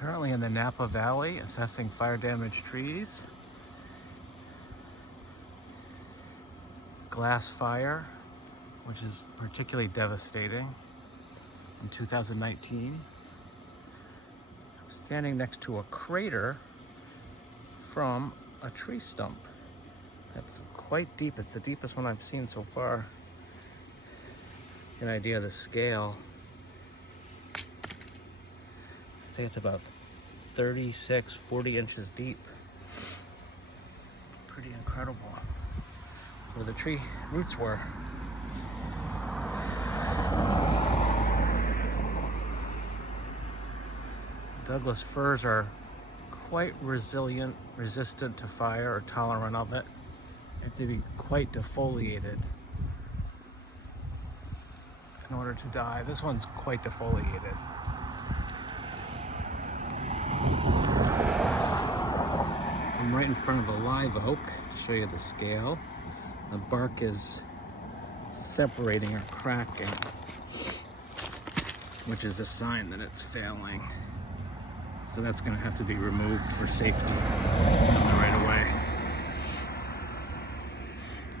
Currently in the Napa Valley, assessing fire damaged trees. Glass fire, which is particularly devastating in 2019. I'm standing next to a crater from a tree stump. That's quite deep. It's the deepest one I've seen so far. Get an idea of the scale. I'd say it's about 36, 40 inches deep. Pretty incredible. Where the tree roots were. Douglas firs are quite resilient, resistant to fire, or tolerant of it. They have to be quite defoliated in order to die. This one's quite defoliated. I'm right in front of a live oak to show you the scale. The bark is separating or cracking, which is a sign that it's failing. So that's going to have to be removed for safety right away.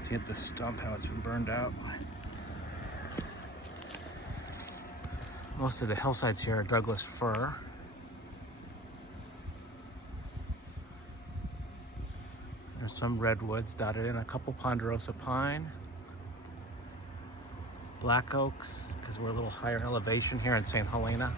See at the stump how it's been burned out. Most of the hillsides here are Douglas fir. There's some redwoods dotted in, a couple ponderosa pine, black oaks, because we're a little higher elevation here in St. Helena.